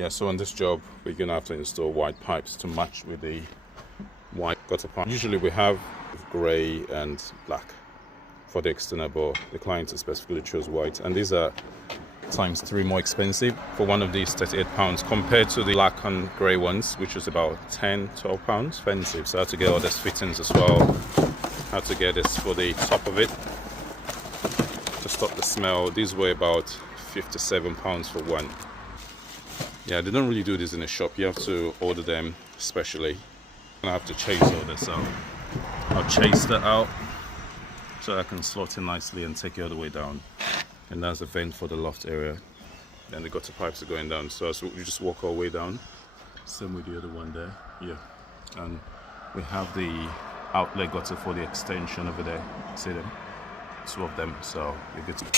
Yeah, so on this job, we're going to have to install white pipes to match with the white gutter pipe. Usually we have gray and black for the external, but the client specifically chose white. And these are times 3 more expensive for one of these, £38, compared to the black and gray ones, which is about £10-12 expensive. So I had to get all these fittings as well. I had to get this for the top of it to stop the smell. These were about £57 for one. Yeah, they don't really do this in a shop. You have to order them specially. I have to chase all this out. I'll chase that out so I can slot it nicely and take it all the way down. And that's a vent for the loft area. Then the gutter pipes are going down. So you just walk all the way down. Same with the other one there. Yeah. And we have the outlet gutter for the extension over there. See them? 2 of them. So you're good to go.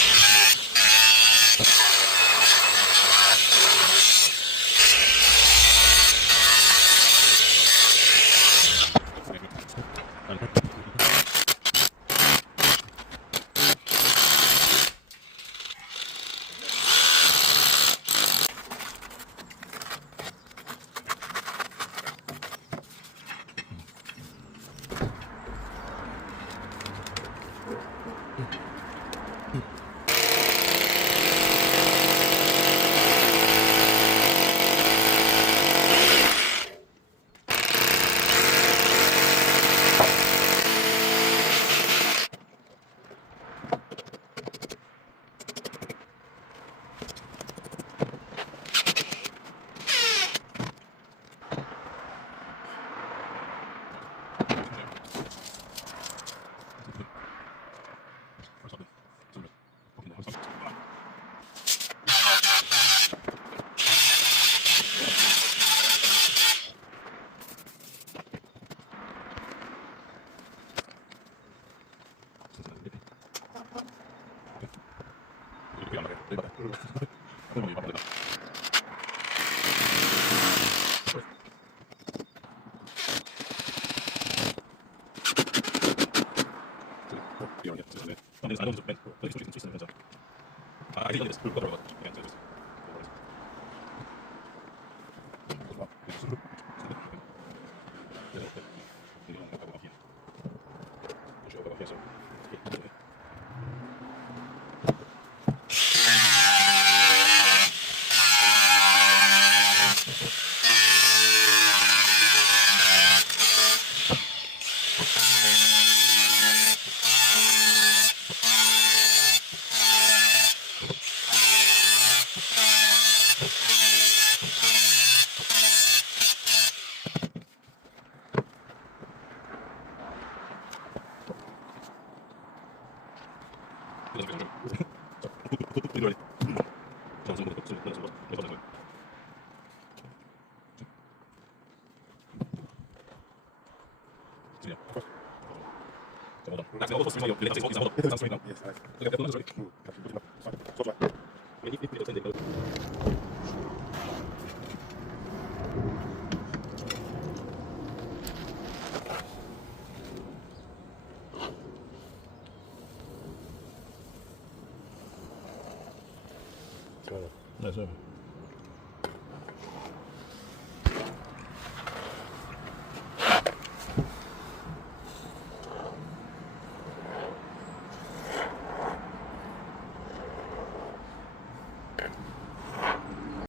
That's over.